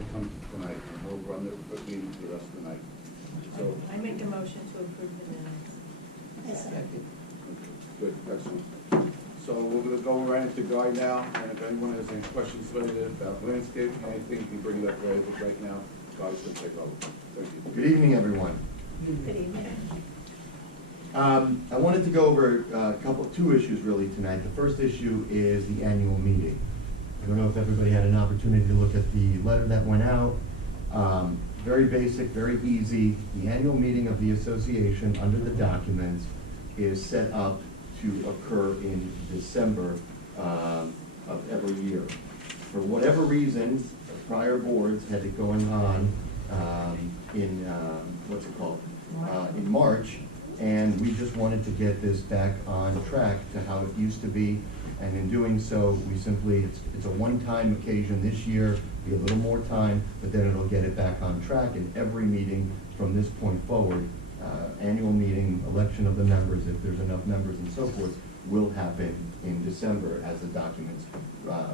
to come tonight, and we'll run the meeting for the rest of the night. So, I make a motion to approve the minutes. good, excellent. So we're going right into Guy now, and if anyone has any questions related about landscaping, anything, you can bring it up right now. Guy's going to take over. Thank you. Good evening, everyone. Good evening. I wanted to go over two issues really tonight. The first issue is the annual meeting. I don't know if everybody had an opportunity to look at the letter that went out. Very basic, very easy. The annual meeting of the association under the documents is set up to occur in December of every year. For whatever reason, prior boards had it going on in, in March, and we just wanted to get this back on track to how it used to be. And in doing so, we simply, it's a one-time occasion this year, be a little more time, but then it'll get it back on track. And every meeting from this point forward, annual meeting, election of the members, if there's enough members and so forth, will happen in December as the documents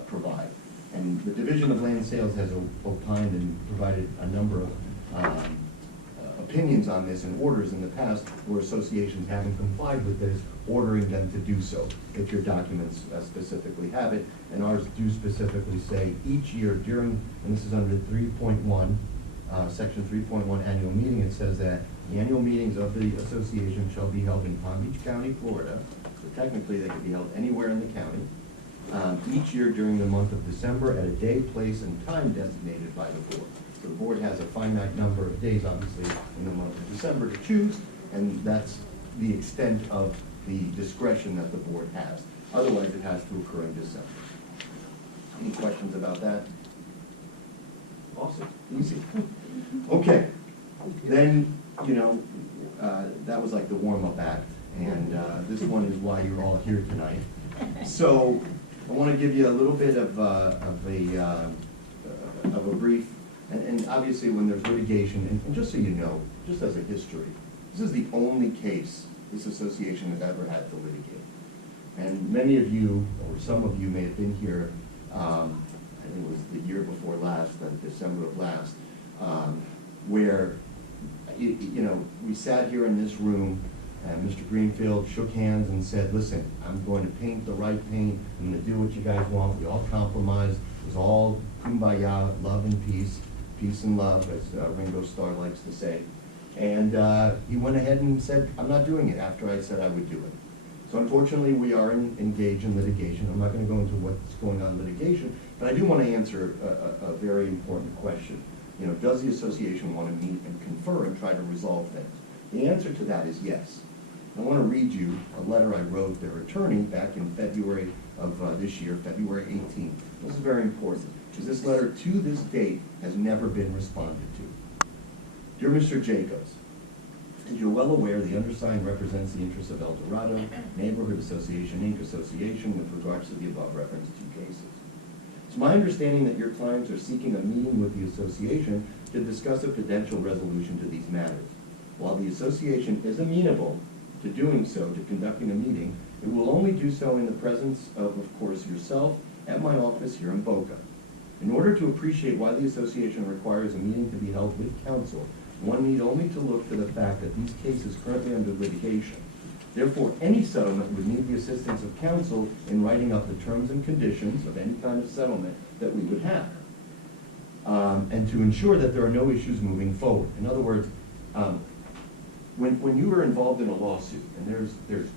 provide. And the Division of Land Sales has opined and provided a number of opinions on this and orders in the past where associations haven't complied with this, ordering them to do so, if your documents specifically have it. And ours do specifically say each year during, and this is under 3.1, section 3.1 annual meeting, it says that the annual meetings of the association shall be held in Palm Beach County, Florida. So technically they could be held anywhere in the county. Each year during the month of December at a day, place, and time designated by the board. So the board has a finite number of days, obviously, in the month of December to choose, and that's the extent of the discretion that the board has. Otherwise, it has to occur in December. Any questions about that? Awesome, easy. Okay, then, that was like the warm-up act, and this one is why you're all here tonight. So I want to give you a little bit of a brief, and obviously when there's litigation, and just so you know, just as a history, this is the only case this association has ever had to litigate. And many of you, or some of you may have been here, I think it was the year before last, December of last, where, we sat here in this room, and Mr. Greenfield shook hands and said, listen, I'm going to paint the right paint, I'm going to do what you guys want. We all compromised. It was all kumbaya, love and peace, peace and love, as Ringo Starr likes to say. And he went ahead and said, I'm not doing it, after I said I would do it. So unfortunately, we are engaged in litigation. I'm not going to go into what's going on in litigation, but I do want to answer a very important question. Does the association want to meet and confer and try to resolve things? The answer to that is yes. I want to read you a letter I wrote their attorney back in February of this year, February 18th. This is very important, because this letter to this date has never been responded to. Dear Mr. Jacobs, as you're well aware, the undersigned represents the interests of El Dorado Neighborhood Association, Inc. Association with regards to the above referenced two cases. It's my understanding that your clients are seeking a meeting with the association to discuss a potential resolution to these matters. While the association is amenable to doing so, to conducting a meeting, it will only do so in the presence of course, yourself at my office here in Boca. In order to appreciate why the association requires a meeting to be held with counsel, one need only to look to the fact that these cases currently under litigation. Therefore, any settlement would need the assistance of counsel in writing up the terms and conditions of any kind of settlement that we would have, and to ensure that there are no issues moving forward. In other words, when you are involved in a lawsuit, and there's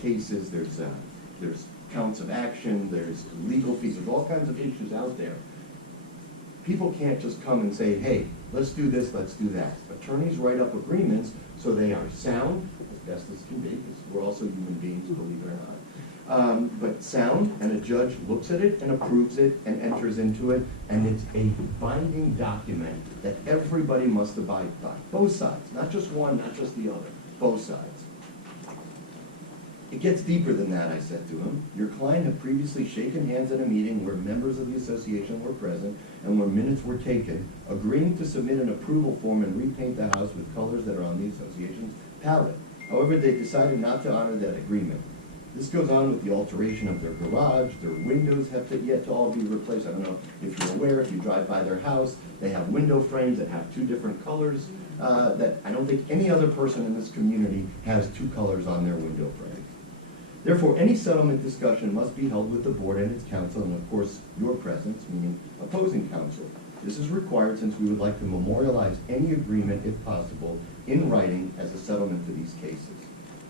cases, there's counts of action, there's legal fees, there's all kinds of issues out there. People can't just come and say, hey, let's do this, let's do that. Attorneys write up agreements so they are sound, as best as can be, because we're also human beings, believe it or not. But sound, and a judge looks at it and approves it and enters into it, and it's a binding document that everybody must abide by. Both sides, not just one, not just the other, both sides. It gets deeper than that, I said to him. Your client had previously shaken hands at a meeting where members of the association were present and where minutes were taken, agreeing to submit an approval form and repaint the house with colors that are on the association's palette. However, they decided not to honor that agreement. This goes on with the alteration of their garage, their windows have yet to all be replaced. I don't know if you're aware, if you drive by their house, they have window frames that have 2 different colors, that I don't think any other person in this community has 2 colors on their window frames. Therefore, any settlement discussion must be held with the board and its counsel, and of course, your presence, meaning opposing counsel. This is required since we would like to memorialize any agreement, if possible, in writing as a settlement for these cases.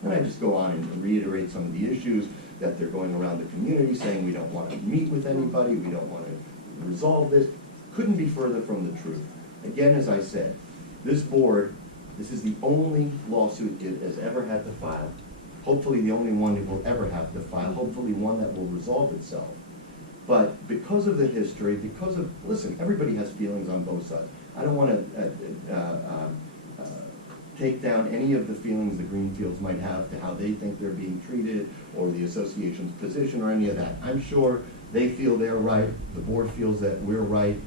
And I just go on and reiterate some of the issues that they're going around the community saying we don't want to meet with anybody, we don't want to resolve this. Couldn't be further from the truth. Again, as I said, this board, this is the only lawsuit it has ever had to file. Hopefully the only one it will ever have to file, hopefully one that will resolve itself. But because of the history, because of, listen, everybody has feelings on both sides. I don't want to take down any of the feelings the Greenfields might have to how they think they're being treated or the association's position or any of that. I'm sure they feel they're right, the board feels that we're right.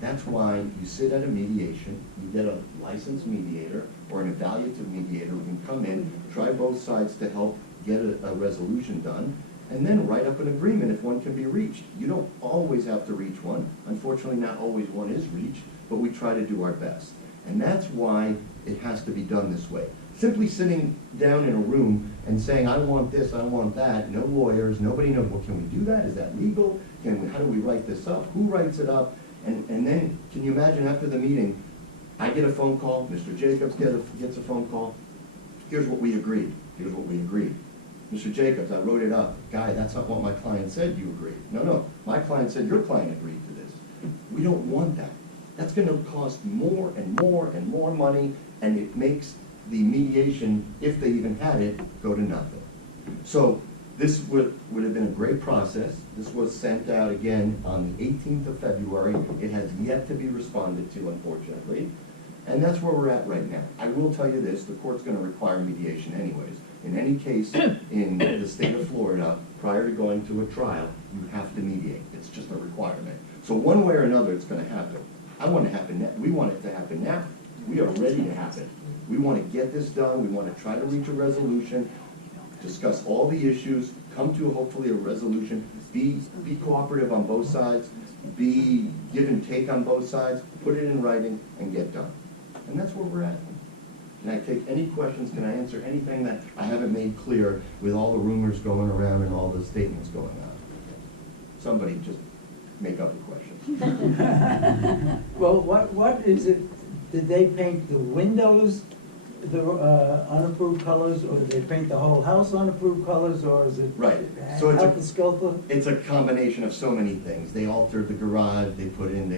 That's why you sit at a mediation, you get a licensed mediator or an evaluative mediator who can come in, try both sides to help get a resolution done, and then write up an agreement if one can be reached. You don't always have to reach one. Unfortunately, not always one is reached, but we try to do our best. And that's why it has to be done this way. Simply sitting down in a room and saying, I want this, I want that, no lawyers, nobody knows, well, can we do that? Is that legal? How do we write this up? Who writes it up? And then, can you imagine after the meeting, I get a phone call, Mr. Jacobs gets a phone call, here's what we agreed, here's what we agreed. Mr. Jacobs, I wrote it up. Guy, that's not what my client said you agreed. No, my client said your client agreed to this. We don't want that. That's going to cost more and more and more money, and it makes the mediation, if they even had it, go to nothing. So this would have been a great process. This was sent out again on the 18th of February. It has yet to be responded to, unfortunately. And that's where we're at right now. I will tell you this, the court's going to require mediation anyways. In any case in the state of Florida, prior to going to a trial, you have to mediate. It's just a requirement. So one way or another, it's going to happen. I want it to happen now. We want it to happen now. We are ready to happen. We want to get this done. We want to try to reach a resolution, discuss all the issues, come to hopefully a resolution, be cooperative on both sides, be give and take on both sides, put it in writing, and get done. And that's where we're at. Can I take any questions? Can I answer anything that I haven't made clear with all the rumors going around and all the statements going on? Somebody just make up a question. Well, what is it, did they paint the windows the unapproved colors, or did they paint the whole house unapproved colors, or is it? Right. So it's help the sculptor? It's a combination of so many things. They altered the garage, they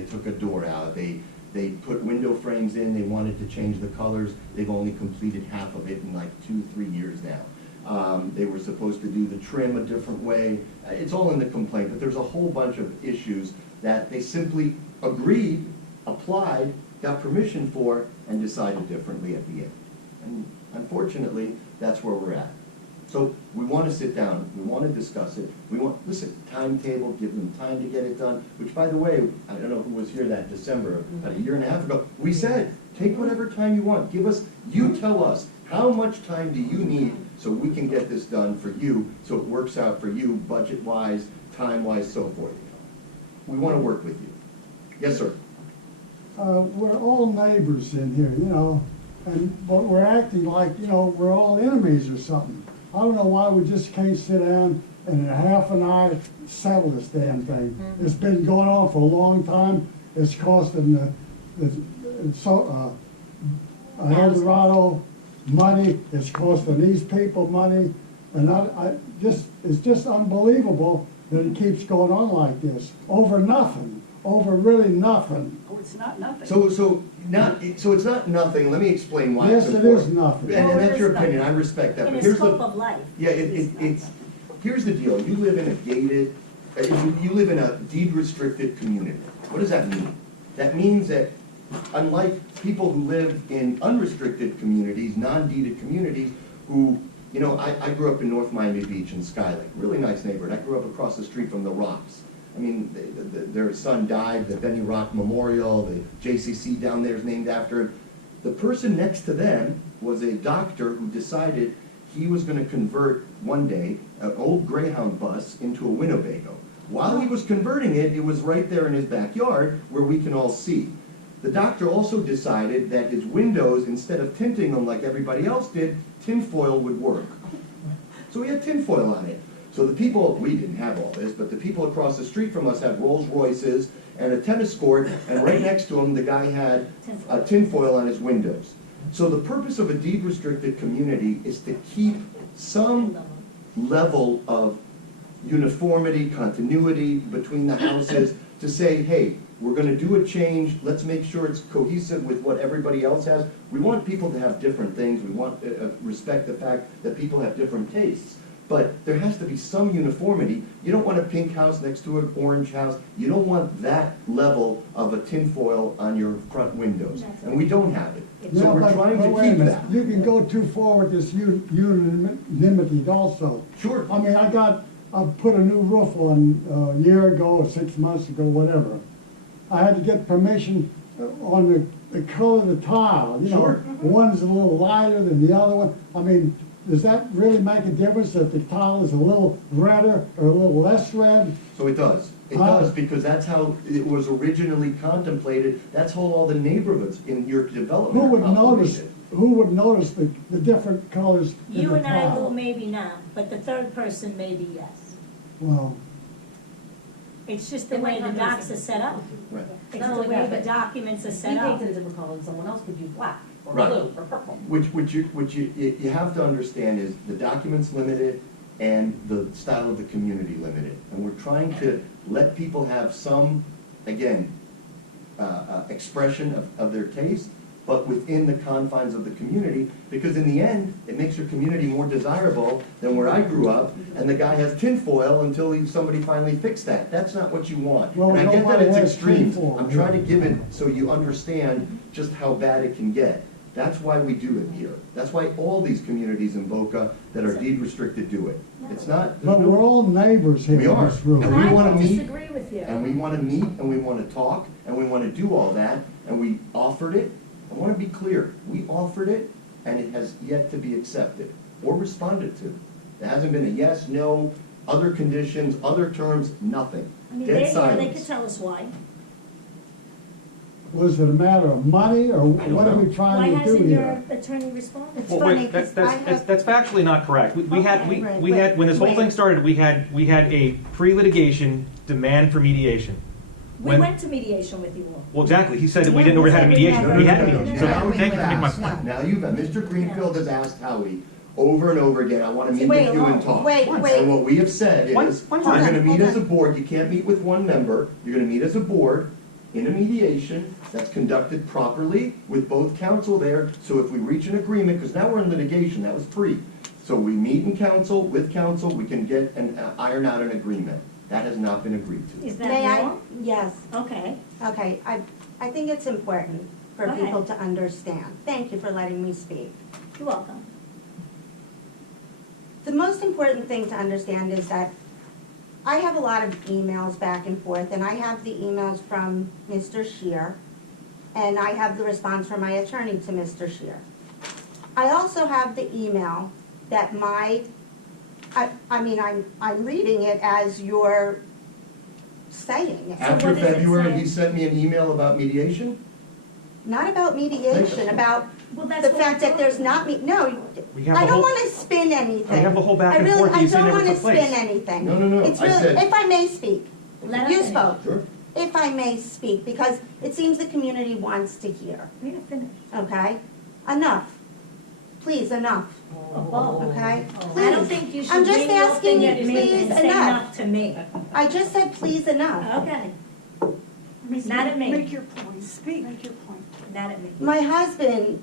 took a door out, they put window frames in, they wanted to change the colors. They've only completed half of it in like 2-3 years now. They were supposed to do the trim a different way. It's all in the complaint, but there's a whole bunch of issues that they simply agreed, applied, got permission for, and decided differently at the end. And unfortunately, that's where we're at. So we want to sit down, we want to discuss it, we want, listen, timetable, give them time to get it done, which by the way, I don't know who was here that December, about a year and a half ago, we said, take whatever time you want, you tell us, how much time do you need so we can get this done for you, so it works out for you, budget-wise, time-wise, so forth. We want to work with you. Yes, sir? We're all neighbors in here, you know, but we're acting like, you know, we're all enemies or something. I don't know why we just can't sit down and in a half an hour settle this damn thing. It's been going on for a long time. It's costing Eldorado money. It's costing these people money, and it's just unbelievable that it keeps going on like this over nothing, over really nothing. Oh, it's not nothing. So it's not nothing. Let me explain why. Yes, it's it important. is nothing. And No, it that's is your nothing. opinion. I respect that. In But the here's scope the of life. yeah. it's It's here's the deal. You live in a gated. You live in a deed-restricted community. What does that mean? That means that unlike people who live in unrestricted communities, non-deeded communities, who, you know, I grew up in North Miami Beach in Skylake, really nice neighborhood. I grew up across the street from the Rocks. I mean, their son died, the Benny Rock Memorial, the JCC down there is named after him. The person next to them was a doctor who decided he was gonna convert one day an old Greyhound bus into a Winnebago. While he was converting it, it was right there in his backyard where we can all see. The doctor also decided that his windows, instead of tinting them like everybody else did, tinfoil would work. So we had tinfoil on it. So the people, we didn't have all this, but the people across the street from us had Rolls Royces and a tennis court, and right next to him, the guy had tinfoil on his windows. So the purpose of a deed-restricted community is to keep some level of uniformity, continuity between the houses, to say, hey, we're gonna do a change, let's make sure it's cohesive with what everybody else has. We want people to have different things, we want to respect the fact that people have different tastes. But there has to be some uniformity. You don't want a pink house next to an orange house. You don't want that level of a tinfoil on your front windows. And we don't have it. So we're trying to wait a keep minute. that. You can go too far with this unanimity also. Sure. I mean, I put a new roof on a year ago or 6 months ago, whatever. I had to get permission on the color of the tile, you know. Sure. One's a little lighter than the other one. I mean, does that really make a difference if the tile is a little redder or a little less red? So it does. It Huh? does, because that's how it was originally contemplated. That's how all the neighborhoods in your development Who are would notice, operated. who would notice the different colors in You the and I will, tile? maybe not, but the third person, maybe yes. Well, It's just the They way might the not docs notice are set up. Right. It's Not the only way that, the but documents are He set up. painted a different color and someone else could use black or Right. blue or purple. Which you have to understand is the document's limited and the style of the community limited. And we're trying to let people have some, again, expression of their taste, but within the confines of the community, because in the end, it makes your community more desirable than where I grew up, and the guy has tinfoil until somebody finally fixed that. That's not what you want. Well, And I get that nobody it's has extremes. tinfoil I'm trying to give it so you understand just how bad it can get. That's why we do it here. That's why all these communities in Boca that are deed restricted do it. It's not, but we're all neighbors here We in are. this room. And And we I wanna don't meet, disagree with you. and we want to meet, and we want to talk, and we want to do all that, and we offered it. I want to be clear, we offered it, and it has yet to be accepted or responded to. There hasn't been a yes, no, other conditions, other terms, nothing. I mean, Dead they could silence. tell us why. Was it a matter of money, or what are we Why trying to do hasn't your here? attorney responded? Well, wait, that's factually not correct. We had, we had, when this whole thing started, we had a pre-litigation demand for mediation. We When- went to mediation with you all. Well, exactly, he said that we didn't know we had a mediation, we had a mediation. So, Now thank you for making my asked- point. Now you've, Mr. Greenfield has asked Howie over and over again, I want to meet Wait, with you and talk. wait, And what we have said One- is, one you're time. gonna meet as a board, you can't meet with one member, you're gonna meet as a board in a mediation that's conducted properly with both counsel there, so if we reach an agreement, because now we're in litigation, that was pre. So we meet in council, with council, we can get and iron out an agreement. That has not been agreed to. Is May that I? wrong? Yes, Okay. okay. I think it's important for Go ahead. people to understand. Thank you for letting me speak. You're welcome. The most important thing to understand is that I have a lot of emails back and forth, and I have the emails from Mr. Shear, and I have the response from my attorney to Mr. Shear. I also have the email that I'm reading it as you're saying it. After what does it February, say? he sent me an email about mediation? Not about mediation, about Well, that's the what fact we're that there's not, no, We have I the don't whole- want to spin anything. We have the whole back and forth that you say never took I don't want place. to spin anything. No, It's I really, said- if I may speak, Let her you finish. spoke. Sure. If I may speak, because it seems the community wants to hear, We're gonna finish. okay? Enough. Please, enough, Oh, okay? I don't Please. think you I'm should just bring your asking thing you, at me please, and say enough. enough to me. I just said please enough. Okay. Not at me. Make your point. Speak. Make your point. Not at me. My husband,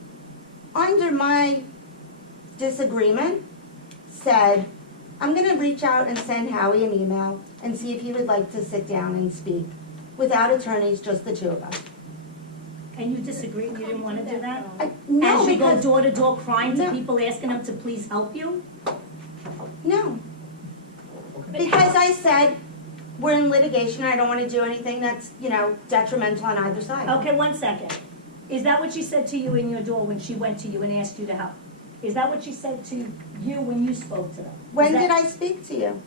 under my disagreement, said, I'm gonna reach out and send Howie an email and see if he would like to sit down and speak without attorneys, just the two of us. And you disagree? You didn't want to do that? No, As you go because, door to door crying to No. people, asking them to please help you? no. Because I said, we're in litigation, I don't wanna do anything that's, detrimental on either side. Okay, 1 second. Is that what she said to you in your door when she went to you and asked you to help? Is that what she said to you when you spoke to them? When did I speak to you?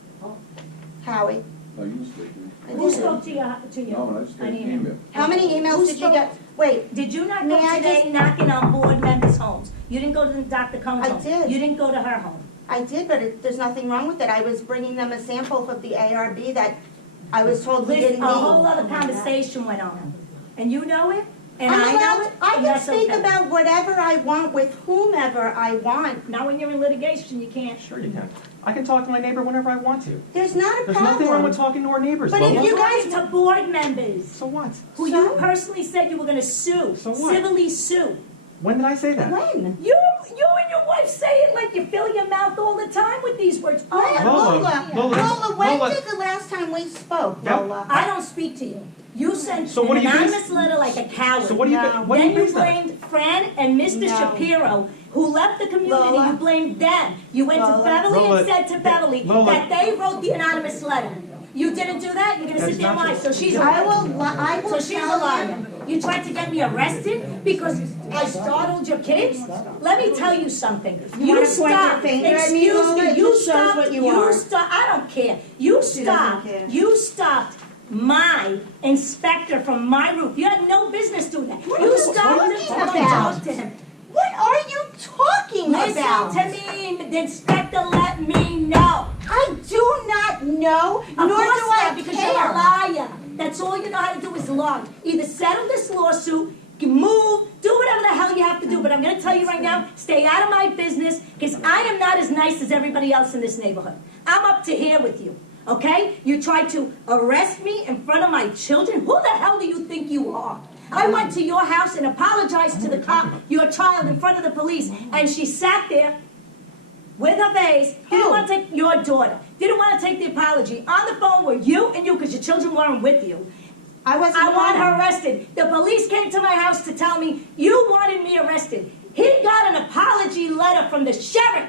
Howie? No, you speaking. Who spoke to you? No, I just got An an email. email. How many emails Who did you spoke? get? Wait, Did you not May go I today just- knocking on board members' homes? You didn't go to Dr. Cohen's I home? did. You didn't go to her home? I did, but there's nothing wrong with it. I was bringing them a sample of the ARB that I was told we Listen, didn't a whole need. other conversation went on, and you know it, and I'm I know allowed, it, I and can that's speak okay. about whatever I want with whomever I want. Now, when you're in litigation, you can't. Sure you can. I can talk to my neighbor whenever I want to. There's not a There's nothing wrong with problem. talking to our neighbors, But if Lola. you guys- Talking to board members, So what? who So? you personally said you were gonna sue, So what? civilly sue. When did I say that? When? You and your wife say it like you fill your mouth all the time with these words. When? Lola, Lola, when Lola. did the last time we spoke, Yep. Lola? I don't speak to you. You sent So what an do you base- anonymous letter like a coward. So what do you, No. what do Then you you base that? blamed Fran and Mr. No. Shapiro, who left the community. Lola. You blamed them. You went to Lola. Beverly Lola. and said to Beverly Lola. that they wrote the anonymous letter. You didn't do that? You're gonna That's sit there and not lie. true. So she's a I liar. will So she's a liar. You tried to get me arrested because I startled your kids? Let me tell you something. You wanna point your stopped, finger at me, excuse Lola? me, It you just shows stopped, what you are. I don't care. You stopped, care. you stopped my inspector from my roof. You had no business doing that. What are You you stopped talking him to about? talk to him. What are you talking about? Listen to me, the inspector let me know. I do not know, Of nor do course I not, because you're a care. liar. That's all you know how to do is lie. Either settle this lawsuit, move, do whatever the hell you have to do. But I'm going to tell you right now, stay out of my business, because I am not as nice as everybody else in this neighborhood. I'm up to here with you, okay? You tried to arrest me in front of my children. Who the hell do you think you are? I went to your house and apologized to the cop, your child, in front of the police, and she sat there with her face, didn't want to take your daughter, didn't want to take the apology. On the phone were you, because your children weren't with you. I wasn't. I want home. her arrested. The police came to my house to tell me you wanted me arrested. He got an apology letter from the sheriff,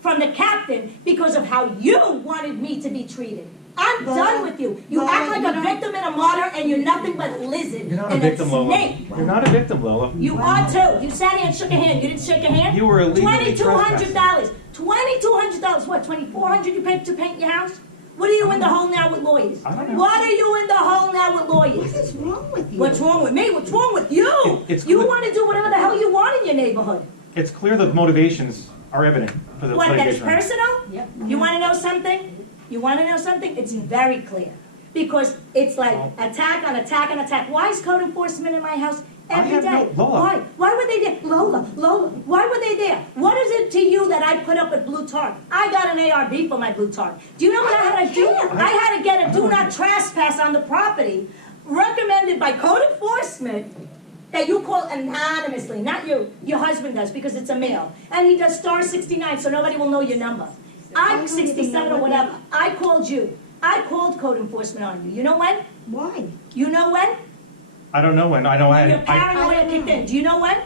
from the captain, because of how you wanted me to be treated. I'm Lola, done with you. You Lola, act like you a don't- victim and a martyr, and you're nothing but a lizard You're not a and victim, Lola. snake. You're not a victim, Lola. You are too. You sat here and shook a hand. You didn't shake a hand? You were illegally $2,200. $2,200. What, $2,400 you paid to paint your house? What are you in the hole now with lawyers? I don't know. What are you in the hole now with What lawyers? is wrong with you? What's wrong with me? What's wrong with you? It's You clear- want to do whatever the hell you want in your neighborhood. It's clear that motivations are evident for the What, that it's litigation. personal? Yep. You want to know something? You want to know something? It's very clear. Because it's like attack on attack on attack. Why is code enforcement in my house every have no- day? Lola. Why? Why were they there? Lola, why were they there? What is it to you that I put up with blue tarp? I got an ARB for my blue tarp. Do you know what I had to do? I had to get a do not trespass on the property recommended by code enforcement that you call anonymously, not you. Your husband does because it's a male. And he does star 69 so nobody will know your number. I'm don't even 67 know or what whatever. I called you. I called code enforcement on you. You know when? Why? You know when? I don't know when. I know Your I paranoia kicked in. Do you know when?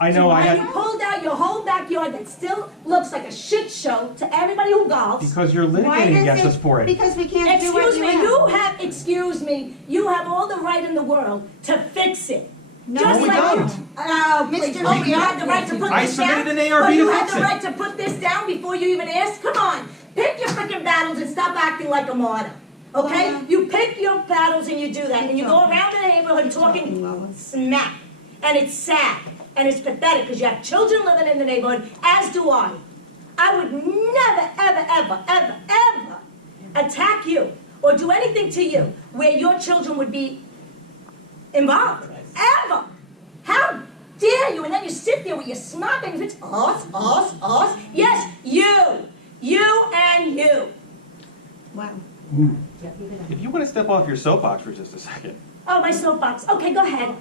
I know I When you had, pulled out your whole backyard that still looks like a shit show to everybody who golfs. because you're Why litigating does against it- us for it. Because we can't do what Excuse me, ask. excuse me, you have all the right in the world to fix it. No, Just we like don't. Please, Mr. oh, you had the right to put I this down? submitted an ARB Oh, you to had fix the it. right to put this down before you even asked? Come on, pick your freaking battles and stop acting like a martyr, okay? Lola. You pick your battles and you do that, and you go around the neighborhood talking Lola. smack. And it's sad, and it's pathetic, because you have children living in the neighborhood, as do I. I would never, ever, ever, ever, ever attack you or do anything to you where your children would be involved. Ever. How dare you? And then you sit there with your smock and it's us. Yes, you. You and you. Wow. If you want to step off your soapbox for just a second. Oh, my soapbox. Okay, go ahead.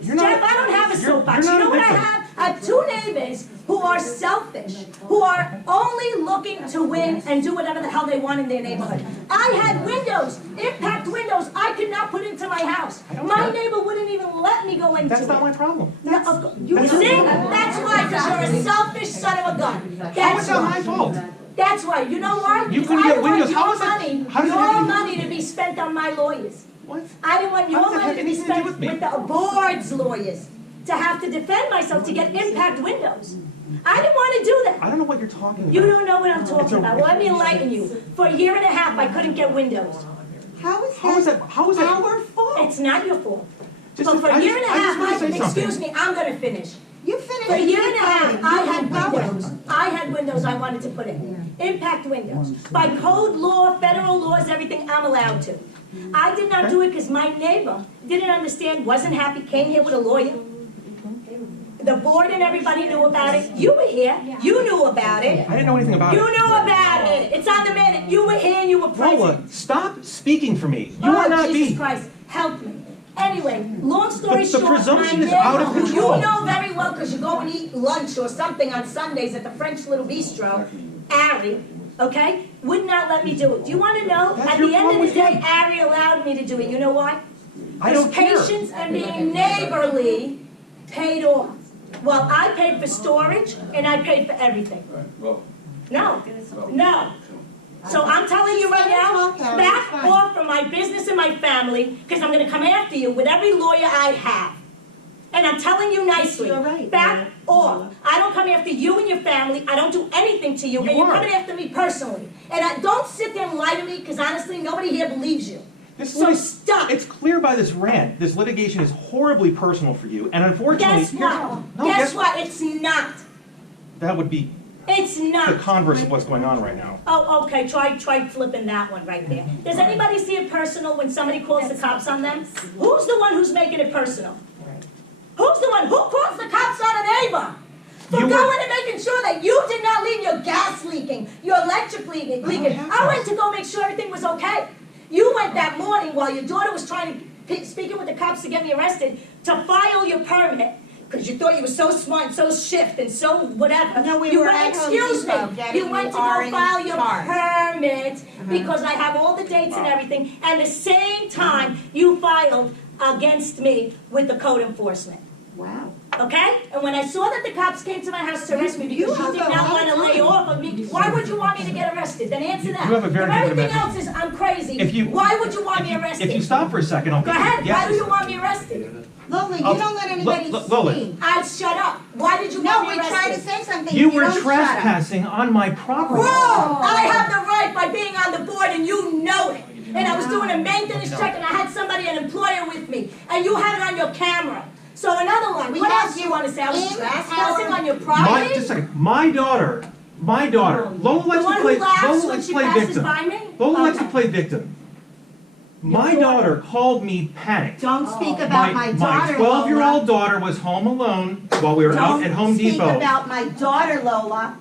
You're not, Jeff, I don't have a you're- soapbox. you're You not know a what I victim. have? I have two neighbors who are selfish, who are only looking to win and do whatever the hell they want in their neighborhood. I had windows, impact windows, I could not put into my house. I don't My care. neighbor wouldn't even let me go into That's it. not my problem. No, of course- you That's see? not- That's why, because you're a selfish son of a gun. How That's is that my why. fault? That's why. You know why? You Because couldn't I get didn't want windows. How your is that- money, how does that your have any- money to be spent on my lawyers. What? I didn't want How your does that money have to be anything to do spent with me? with the board's lawyers to have to defend myself to get impact windows. I didn't want to do that. I don't know what you're talking about. You don't know what I'm talking about. Well, let me enlighten you. For a year and a half, I couldn't get windows. How is How is that that, how is that? our fault? It's not your fault. Just- But for a year and a I just half, wanna say something. excuse me, I'm gonna finish. You finished. For a year and a half, You I had have windows. I had windows I wanted to put in. Impact windows. By code law, federal laws, everything, I'm allowed to. I did not do it because my neighbor didn't understand, wasn't happy, came here with a lawyer. The board and everybody knew about it. You were here. You knew about it. I didn't know anything about You it. knew about it. It's on the minute. You were here and you were present. Lola, stop speaking for me. You are not Jesus me. Christ, help me. Anyway, long story The short, presumption my is out of neighbor, who control. you know very well because you go and eat lunch or something on Sundays at the French Little Bistro, Ari, okay, would not let me do it. Do you want to know? That's At your the end of problem the with day, him. Ari allowed me to do it. You know why? I don't care. Patience and being neighborly paid off. Well, I paid for storage and I paid for everything. Well, No, no. So I'm telling you right now, back off from my business and my family, because I'm gonna come after you with every lawyer I have. And I'm telling you nicely, You're right. back off. I don't come after you and your family, I don't do anything to you, You and you're are. coming after me personally. And don't sit there and lie to me, because honestly, nobody here believes you. This So lit- stop. It's clear by this rant, this litigation is horribly personal for you, and unfortunately, Guess what? No, Guess what? It's not. That would be It's the not. converse of what's going on right now. Oh, okay, try flipping that one right there. Does anybody see it personal when somebody calls the cops on them? Who's the one who's making it personal? Who's the one? Who calls the cops on a neighbor? For You were- going and making sure that you did not leave your gas leaking, your electric leaking. I went to go make sure everything was okay. You went that morning while your daughter was trying to, speaking with the cops to get me arrested, to file your permit, because you thought you were so smart and so shift and so whatever. No, we You were went- at Home excuse Depot me, getting you went the to go orange file your card. permit, because I have all the dates and everything, and the same time you filed against me with the code enforcement. Wow. Okay? And when I saw that the cops came to my house to arrest me You because you have did a not lot want of to lay time. off of me, why would you want me to get arrested? Then answer that. You have a very if good everything message. else is I'm crazy, If you- why would you want me arrested? If you stop for a second, I'll Go ahead. yes. Why do you want me arrested? Lola, you I'll- don't let anybody Lola. speak. I shut up. Why did you No, want me we arrested? tried to say something. You were don't shut up. trespassing on my property. Wrong! I have the right by being on the board and you know it. And I was doing a maintenance check and I had somebody, an employer with me, and you had it on your camera. So another one, We what have else do you you want to say? I was in trespassing our- on your My, property? just a second. My daughter, Lola The likes one to who play, laughs Lola when likes to she play passes victim. by me? Lola likes to Okay. play victim. My Your daughter called me panicked. Don't speak about my daughter, 12-year-old Lola. daughter was home alone while we were out at Home Don't speak Depot. about my daughter, Lola.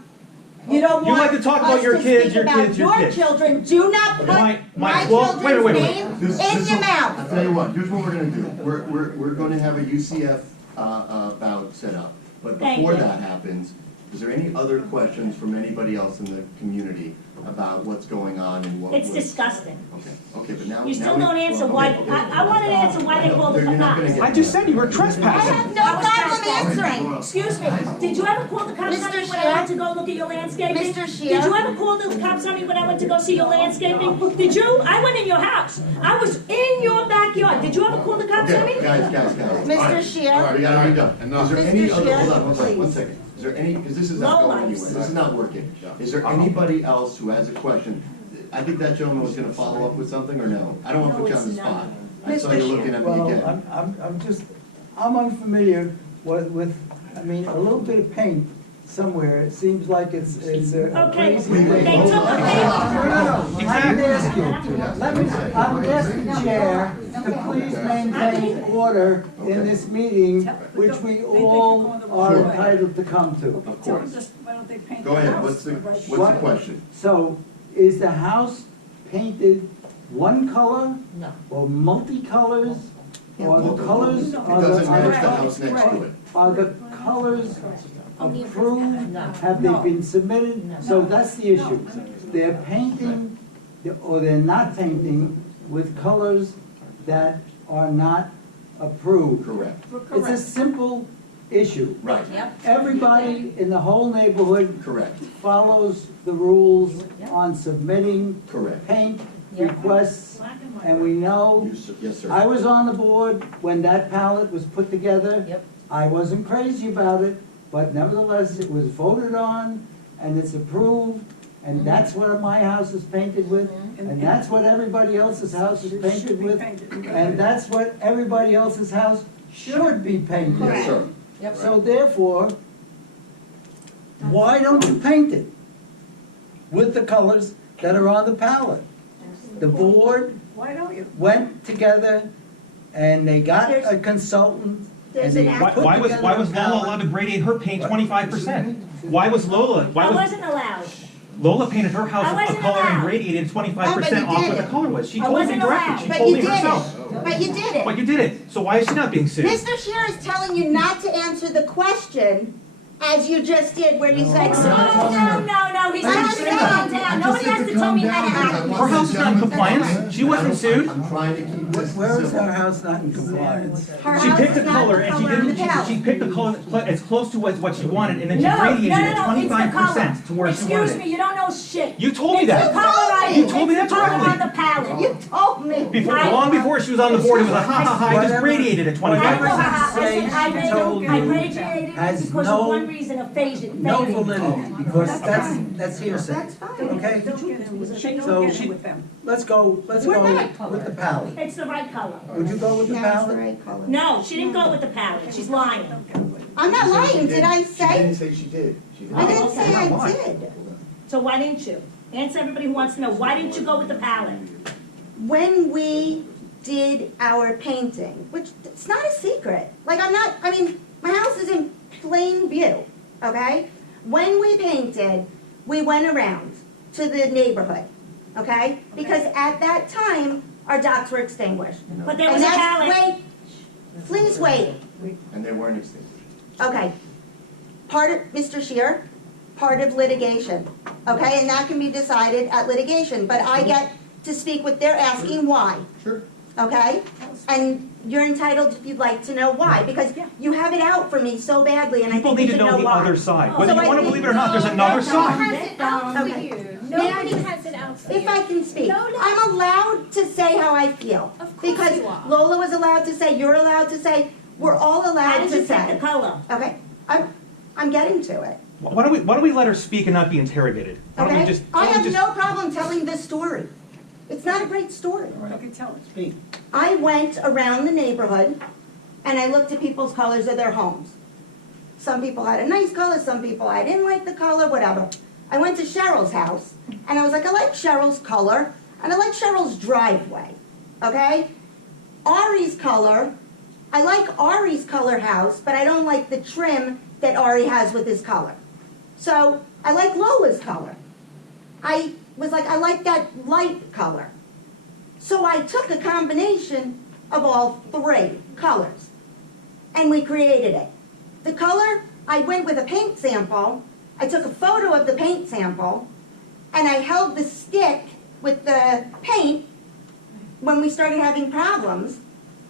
You don't You want like to talk about us your to kids, speak your about kids, your your kids. children. Do not put My my 12 wait, children's wait, wait. name in your I'll mouth. tell you what, here's what we're gonna do. We're gonna have a UCF, bout set up. But Thank before you. that happens, is there any other questions from anybody else in the community about what's going on and what? It's disgusting. Okay, but now. You now still we- don't answer okay, why, okay. I want an answer why they called the You're not gonna cops. get I just said you were I trespassing. have no I was problem trespassing. answering. Excuse me, did you ever call the cops on me Mr. when I went to go look at your landscaping? Mr. Scheer. Did you ever call the cops on me when I went to go see your landscaping? Did you? I went in your house. I was in your backyard. Did you ever call the cops on me? Okay, guys. Mr. All right, Scheer. we gotta be done. Is there Mr. any other, Scheer, hold on, one please. second. Is there any, because this is not No going lights. anywhere, this is not working. Is there anybody else who has a question? I think that gentleman was gonna follow up with something, or no? I don't want to put you on the spot. I saw you looking at me Well, again. I'm unfamiliar with, I mean, a little bit of paint somewhere, it seems like it's a Okay, crazy they thing. took the No, paint. I'm asking you, I'm asking the chair to please maintain order in this meeting, which we all are entitled to come to. Of course. Why don't they paint Go the ahead, house what's the What? question? So, is the house painted one color? No. Or multicolors? Or the colors, It are doesn't match the the, house next to it. are the colors approved? No. Have they been submitted? So that's the issue. They're painting, or they're not painting with colors that are not approved. Correct. It's a simple issue. Right, Everybody in the whole neighborhood correct, follows the rules on submitting correct. paint requests, and we know, Yes, sir. I was on the board when that palette was put together. Yep. I wasn't crazy about it, but nevertheless, it was voted on, and it's approved, and that's what my house is painted with, and that's what everybody else's house is painted with, and that's what everybody else's house should be painted with. Yes, sir. Yep. So therefore, why don't you paint it with the colors that are on the palette? The board Why don't you? went together and they got a consultant and There's they an put Why was together Lola a palette. allowed to gradiate her paint 25%? Why was Lola, I wasn't allowed. Lola painted her I house a wasn't color and allowed. gradiated 25% Oh, but you off what did the it. color was. She I told me wasn't directly, allowed. she But told you me did herself. it. But you did But it. you did it, so why is she not being sued? Mr. Shear is telling you not to answer the question as you just did, where you said. No, he's not gonna calm down. Nobody has to tell me how to act. Her house is not in compliance, she wasn't sued. I'm trying to keep this Where is civil. our house not in compliance? Her She house picked is a not color the and she color of the didn't, palette. she picked a color as close to what she wanted, and then she No, radiated it it's the color. 25% to where she wanted Excuse me, it. you don't know shit. You told me It's the that. color I You told me it's that the color directly. on the palette. You told me. Long before she was on the board, it was a ha ha ha, I just Whatever- radiated at I know 25%. how, I Say said I she made told it, I you radiated it has because no- of one reason, of fading. No validity, because that's hearsay. That's fine. Okay? Don't get in with them. So Don't get in with them. let's go with the palette. It's the right color. Would you go with the Now it's the palette? right color. No, she didn't go with the palette, she's lying. I'm not lying, did I She didn't say? say she did. She didn't. I didn't say You're not I lying. did. So why didn't you? Answer everybody who wants to know, why didn't you go with the palette? When we did our painting, which it's not a secret, like I mean, my house is in plain view, okay? When we painted, we went around to the neighborhood, okay? Because at that time, our docks were extinguished. But there And was a that's, palette. wait, please wait, And they weren't extinguished. okay. Part of, Mr. Shear, part of litigation, okay? And that can be decided at litigation, but I get to speak what they're asking why. Sure. Okay? And you're entitled if you'd like to know why, because you have it out for me so badly, and I People think need you to should know know the why. other side. Oh, Whether so you I want to think- believe it or not, there's another side. has it out for Okay. you. Nobody has it out for you. If I can speak, No, no. I'm allowed to say how I feel. Of course Because you are. Lola was allowed to say, you're allowed to say, we're all How allowed did you to pick the say. color? Okay, I'm getting to it, Why don't we let her speak and not be interrogated? Why don't we okay? just? I why don't have we just- no problem telling this story. It's not a great story. Okay, tell us. Speak. I went around the neighborhood and I looked at people's colors of their homes. Some people had a nice color, some people I didn't like the color, whatever. I went to Cheryl's house and I was like, I like Cheryl's color and I like Cheryl's driveway, okay? Ari's color, I like Ari's color house, but I don't like the trim that Ari has with his color. So I like Lola's color. I was like, I like that light color. So I took a combination of all three colors and we created it. The color, I went with a paint sample, I took a photo of the paint sample and I held the stick with the paint when we started having problems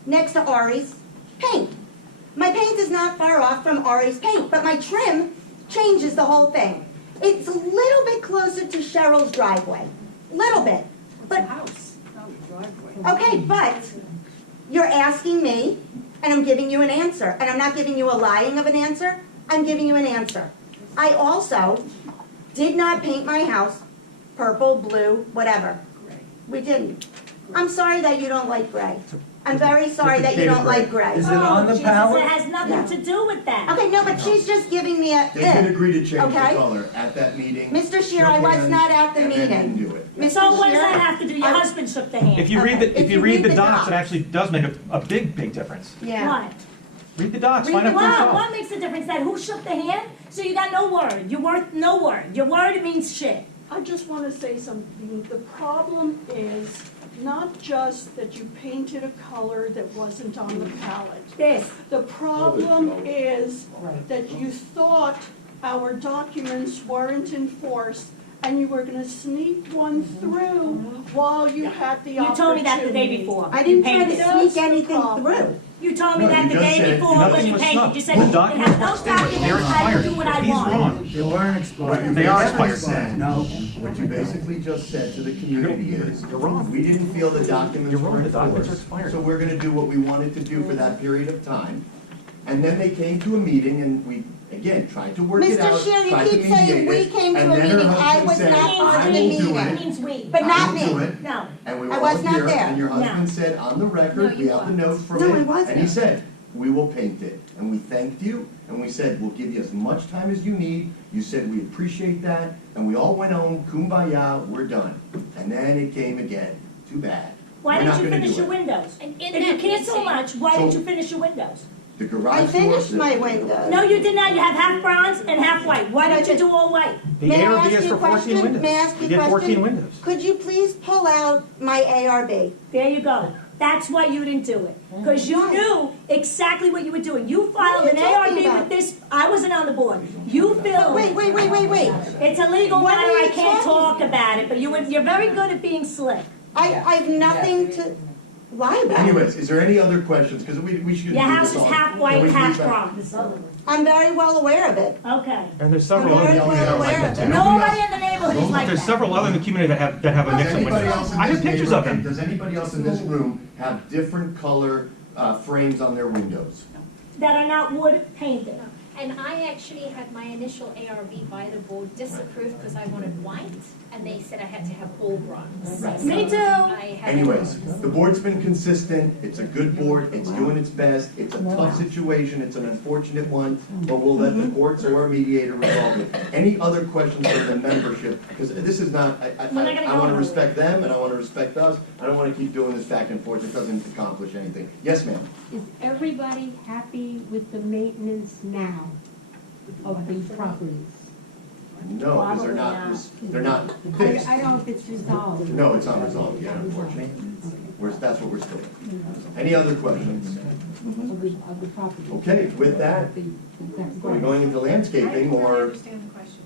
next to Ari's paint. My paint is not far off from Ari's paint, but my trim changes the whole thing. It's a little bit closer to Cheryl's driveway, little bit. But House, not a driveway. okay, but you're asking me, and I'm giving you an answer. And I'm not giving you a lying of an answer, I'm giving you an answer. I also did not paint my house purple, blue, whatever. We didn't. I'm sorry that you don't like gray. I'm very sorry that you don't like gray. Is it on the Jesus, palette? it has nothing to do with that. Okay, no, but she's just giving me a, They could agree to change the Okay. color at that meeting. Mr. Shear, shook I was hands, not at the and then meeting. didn't do it. Mr. So what does Shear, that have to do? Your I- husband shook the hand. If you read Okay. the, if you read the docs, docs. it actually does make a big difference. Yeah. What? Read the docs, Read find the out for What? yourself. What makes a difference? That who shook the hand? So you got no word. You're worth no word. Your word means shit. I just want to say something. The problem is not just that you painted a color that wasn't on the palette. This. The problem is that you thought our documents weren't enforced and you were going to sneak one through while you had the You opportunity. told me that the day before. I didn't You try painted. to That's sneak the anything problem. through. You told me No, that you the just day said before when nothing you was painted. snubbed. You The said, it documents has no were extinguished. They're documents. I can expired. do what I He's want. wrong. They weren't What expired. you They are basically expired. said- No. What you basically just said to the community is, You're wrong. we didn't feel the documents You're wrong. were The documents are enforced, expired. so we're gonna do what we wanted to do for that period of time. And then they came to a meeting and we, again, tried to work it out. Mr. Shear, you tried to keep saying mediate we it, came to and a then her meeting. I husband was said, not "I part of the will do meeting." it." That means we. But not I will do me. it. No. And we were I all was not here, there. and your No. husband said on the record, No, we you have the weren't. notes from No, him. I wasn't. And he said, we will paint it. And we thanked you, and we said, we'll give you as much time as you need. You said, we appreciate that, and we all went home, kumbaya, we're done. And then it came again. Too bad. Why We're didn't not you gonna finish do your it. windows? And in If you that care so meeting- much, why So- didn't you finish your windows? The garage I door. finished my windows. No, you did not. You have half bronze and half white. Why don't you do all white? The May I ARB ask is you for a 14 question? windows. May I ask you We a did 14 question? windows. Could you please pull out my ARB? There you go. That's why you didn't do it. Because you Why? knew exactly what you were doing. You filed What an are you talking ARB about? with this, I wasn't on the board. You filled. Wait. It's a legal What are matter, you I can't talking- talk about it, but you're very good at being slick. I have nothing to lie about. Anyways, is there any other questions? Because we should do Your house this is all. half Can white, we half please- bronze. I'm very well aware of it. Okay. And there's several I'm other very communities well that are like aware that of it. too. Nobody in the neighborhood is like There's that. several other in the community that have a Does mix of anybody windows. else in I this have pictures of neighborhood- them. Does anybody else in this room have different color frames on their windows? That are not wood painted. And I actually had my initial ARB by the board disapproved because I wanted white, and they said I had to have all bronze. Right. So Me too. I had- Anyways, the board's been consistent, it's a good board, it's doing its best, it's a tough situation, it's an unfortunate one, but we'll let the courts or our mediator resolve it. Any other questions from the membership? Because this is not, We're not gonna I go wanna over respect them and I wanna respect us, I don't wanna keep doing this back and forth, it doesn't accomplish anything. Yes, ma'am? Is everybody happy with the maintenance now of these properties? No, because they're not fixed. I don't know if it's resolved. No, it's not resolved yet, unfortunately. That's what we're still. Any other questions? Of the property. Okay, with that, are we going into landscaping or? understand the question.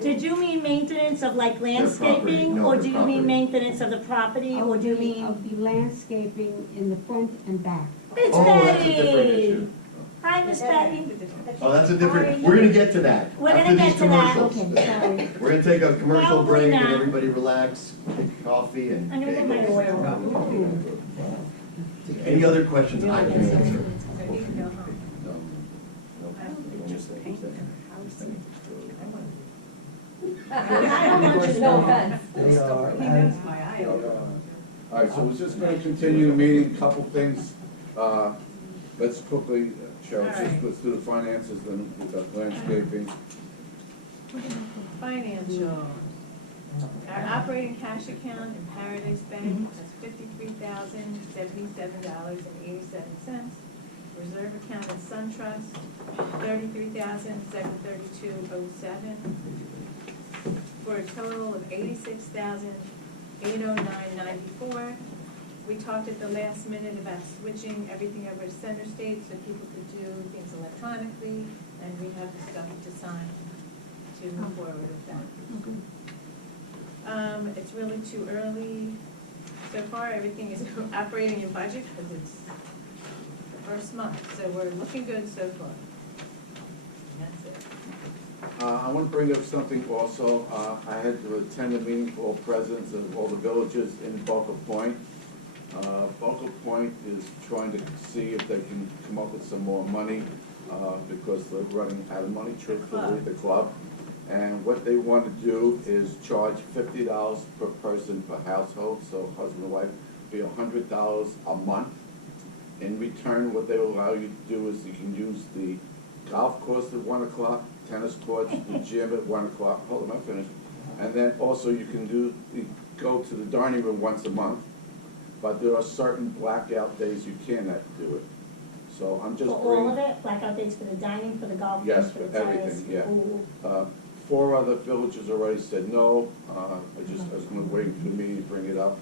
Did you mean maintenance of like landscaping? No, Or the do you property. mean maintenance of the property? Or do you mean? Of the landscaping in the front and back. It's Oh, that's a different Betty. issue. Hi, Miss Betty. Oh, that's a different, we're gonna get to that. We're after gonna these get to that. commercials. Okay, sorry. We're gonna take a commercial Probably break and not. everybody relax, get coffee and I'm gonna get my bagels. oil. Any other questions I can answer? No. I don't want you to know offense. They are, All right, so we're just gonna continue the meeting, couple things. Let's quickly, Cheryl, let's do the finances, then we've got landscaping. Financial. Our operating cash account in Paradise Bank is $53,077.87. Reserve account in SunTrust, $33,732.07. For a total of $86,809.94. We talked at the last minute about switching everything over to Center State so people could do things electronically, and we have the stuff to sign to move forward with that. It's really too early. So far, everything is operating in budget because it's the first month, so we're looking good so far. And that's it. I want to bring up something also. I had to attend a meeting for all presidents of all the villages in Boca Point. Boca Point is trying to see if they can come up with some more money because they're running out of money, truthfully, the club. And what they want to do is charge $50 per person per household, so husband and wife, be $100 a month. In return, what they will allow you to do is you can use the golf course at 1 o'clock, tennis courts, the gym at 1 o'clock. Hold on, I'm finished. And then also you can go to the dining room once a month, but there are certain blackout days you cannot do it. So I'm just For all of it? Blackout days for the dining, for the golf Yes, course, for the for tennis? everything, yeah. Ooh. 4 other villages already said no. I was gonna wait for the meeting to bring it up.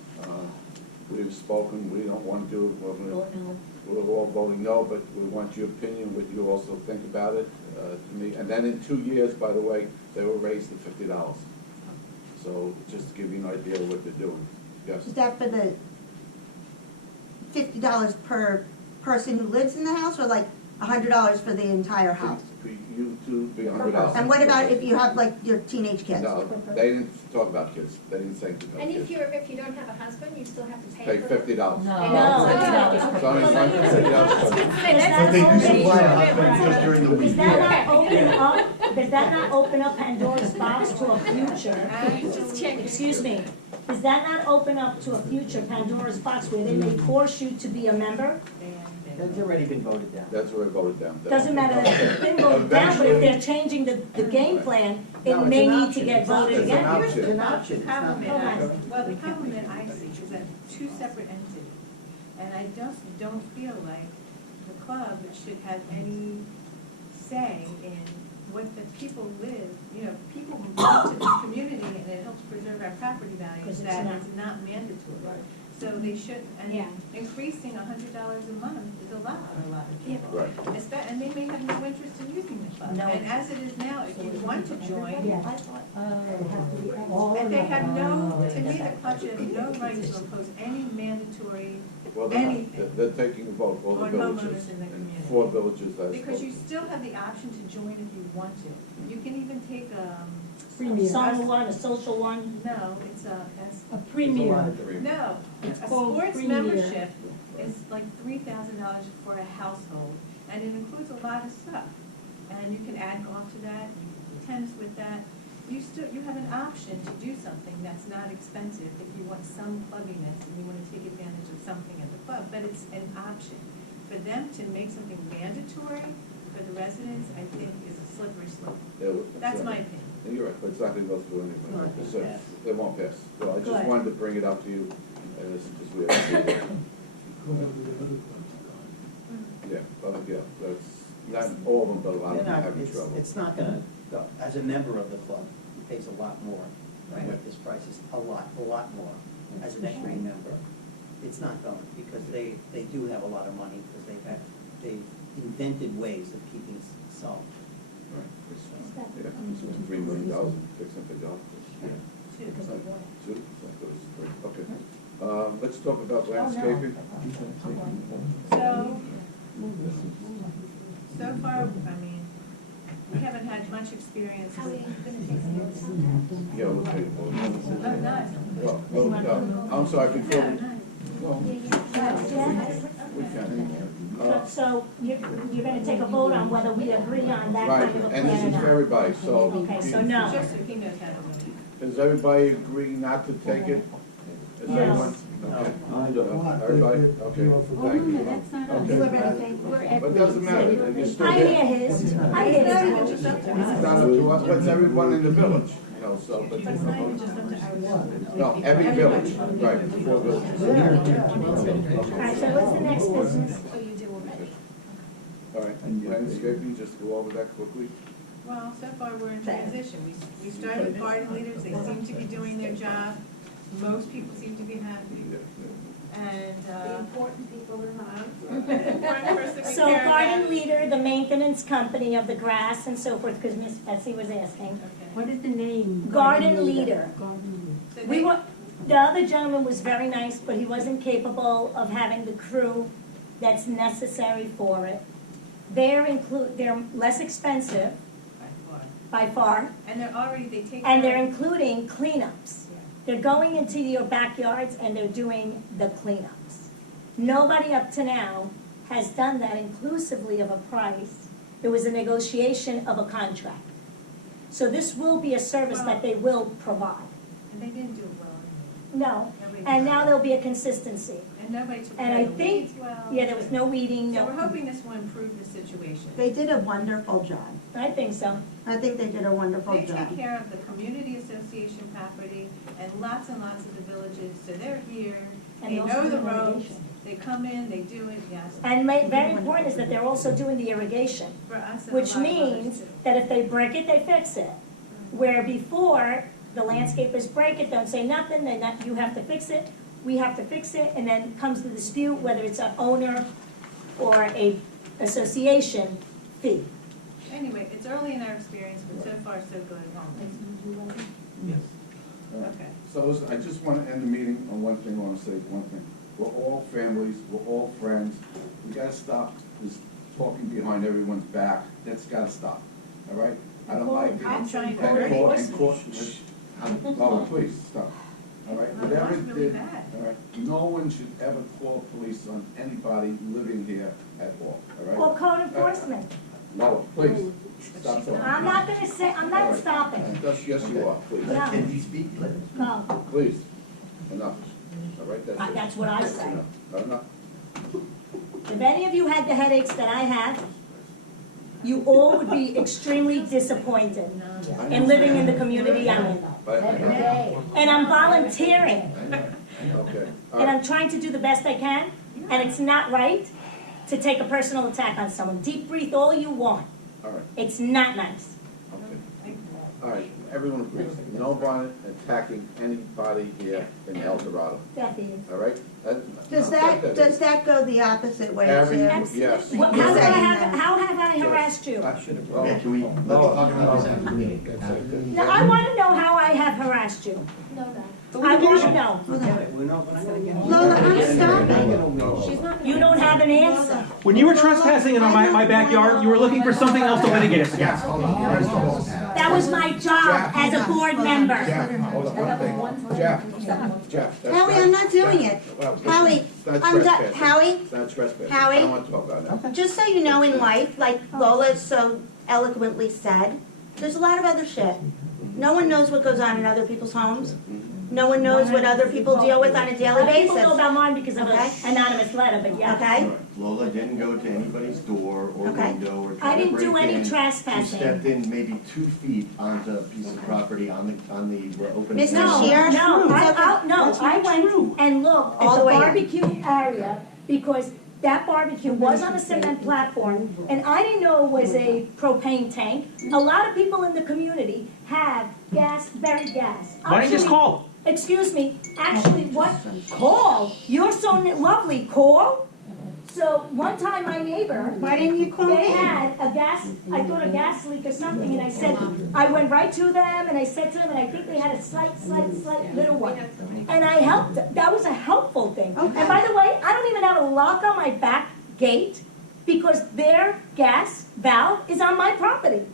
We've spoken, we don't want to do it. We're all voting no, but we want your opinion, what you also think about it, to me. And then in 2 years, by the way, they will raise to $50. So just to give you an idea of what they're doing. Yes? Is that for the $50 per person who lives in the house, or like $100 for the entire house. For you to be $100. And what about if you have like your teenage kids? No, they didn't talk about kids, they didn't say anything about And kids. if you don't have a husband, you still have to pay Pay for $50. No, It's only $50. But they do supply a husband just during the week. Does that not open up Pandora's box to a future? Excuse me, does that not open up to a future Pandora's box where they may force you to be a member? That's already been voted down. That's where it voted down. Doesn't matter that it's been voted down, but if they're changing the game plan, it No, it's may an need to option. get It's voted an again. option. Here's It's an the option. It's not problem mandatory. well, the problem that I see is that two separate entities. And I just don't feel like the club should have any say in what the people live, you know, people move to this community and it helps preserve our property values, Because it's that not. it's not mandatory. So they should, and Yeah. increasing $100 a month is a lot for a lot of people. Right. And they may have no interest in using the club. No. And as it is now, if you want to join, Oh, and they have no, to me, the club should have no right to impose any mandatory, Well, they're not. anything. They're taking a vote, all the On villages, homeowners in the and community. 4 villages, that's. Because you still have the option to join if you want to. You can even take Summer one, a social one, no, it's A There's a lot premier. of different- no, It's a called sports premier. membership is like $3,000 for a household, and it includes a lot of stuff. And you can add golf to that, you can do tennis with that. You have an option to do something that's not expensive if you want some clubbiness and you want to take advantage of something at the club, but it's an option. For them to make something mandatory for the residents, I think is a slippery slope. That's my opinion. You're right, but it's not gonna go through anyway. It's not Like I gonna said, pass. it won't pass. So I just Good. wanted to bring it up to you, and this is just weird. Yeah, that's, not all of them, but a lot of They're them not- having it's- trouble. It's not gonna go. As a member of the club, he pays a lot more than what Right. this price is, a lot more. As an equity member, it's not going, because they do have a lot of money, because they've invented ways of keeping salt. Right. Yeah, it's $3 million fixing the golf course. Two. Two, that goes great, okay. Let's talk about landscaping. So far, I mean, we haven't had much experience How are you with. gonna take notes on Yeah, we'll take it. Oh, nice. Well, no, I'm sorry, before, No, nice. well, we can. so you're gonna take a vote on whether we agree on that Right, kind of a and this plan is or for not. everybody, so. Okay, so no. Just so he knows how to vote. Does everybody agree not to take it? Is Yes. everyone? Okay. Everybody, okay, thank you. Okay. But it doesn't matter, you still I hear get, his, I hear his. it's not up to us, but everyone in the village, you know, so, but. But it's not even just up to our. No, every village, right, 4 villages. All right, so what's the next business? Oh, you do already. All right, landscaping, just go over that quickly. Well, so far, we're in transition. We started with garden leaders, they seem to be doing their job. Most people seem to be happy, and, The important people in the house. important person we So care garden about. leader, the maintenance company of the grass and so forth, because Miss Betsy was asking. Okay. What is the name? Garden leader. Garden So We they- were, the other gentleman was very nice, but he wasn't capable of having the crew that's necessary for it. They're less expensive by far, And they're already, they take. and they're care- including cleanups. They're going into your backyards and they're doing the cleanups. Nobody up to now has done that inclusively of a price. There was a negotiation of a contract. So this will be a service that they will provide. And they didn't do it well. No, Nobody and did. now there'll be a consistency. And nobody took And care I of the think, weeds well. yeah, there was no weeding, So we're no, hoping this will improve the situation. They did a wonderful job. I think so. I think they did a wonderful They job. take care of the community association property and lots of the villages, so they're here, And they they also know the do ropes, irrigation. they come in, they do it, yes. And very important is that they're also doing the irrigation, For us and a which lot of others means too. that if they break it, they fix it. Where before, the landscapers break it, don't say nothing, then you have to fix it, we have to fix it, and then comes the dispute, whether it's an owner or a association fee. Anyway, it's early in our experience, but so far so good. Yes. Okay. So listen, I just want to end the meeting on one thing, I want to say one thing. We're all families, we're all friends. We gotta stop this talking behind everyone's back, that's gotta stop, all right? I don't like it. I'm trying to And call call- Oh, please, stop, all right? Well, Whatever that's it really did, bad. all right? No one should ever call police on anybody living here at all, all Or right? code enforcement. No, please, stop talking. I'm not gonna say, I'm All not right. stopping. Yes, you are, please. No. Can you speak? No, Please, enough, all right? That's it. that's what I say. Enough. Enough. If any of you had the headaches that I have, you all would be extremely disappointed in living in the community I'm in. But- And I'm volunteering, Okay, all and right. I'm trying to do the best I can, and it's not right to take a personal attack on someone. Deep breathe all you want. All right, It's not nice. okay. All right, everyone agrees, nobody attacking anybody here in El Dorado, That is. all right? Does that go the opposite way Every, too? yes. How have I harassed you? I should have. Okay, can we, let's talk about this after the meeting. Now, I want to know how I have harassed you. I want to know. We're not gonna get into. Lola, I'm stopping. She's not. You don't have an answer. When you were trespassing in my backyard, you were looking for something else to litigate us against. Hold on, first of all, That was my job as a board member. Jeff, hold on one thing. Jeff. that's Howie, I'm not doing it. Well, Howie, it's not I'm done. trespassing. Howie, It's not trespassing. Howie? I don't want to talk about it. just so you know in life, like Lola so eloquently said, there's a lot of other shit. No one knows what goes on in other people's homes. No one knows what other people deal with on a daily People know basis. about mine because of Okay. an anonymous letter, but yeah. Okay? Lola didn't go to anybody's door or Okay. window or I try to didn't do break any in. She trespassing. stepped in maybe 2 feet onto a piece of property on the open. Mr. No, Shear? no, That's I went and looked All at the the way in. barbecue area because that barbecue was on a cement platform and I didn't know it was a propane tank. A lot of people in the community have gas, buried gas. Why didn't you just call? Excuse me, actually, what, call? You're so lovely, call? So one time my neighbor, Why didn't you call they me? had a gas, I thought a gas leak or something, and I said, I went right to them, and I said to them, and I think they had a slight little one. And I helped, that was a helpful thing. And by the way, I don't even have a lock on my back gate, because their gas valve is on my property.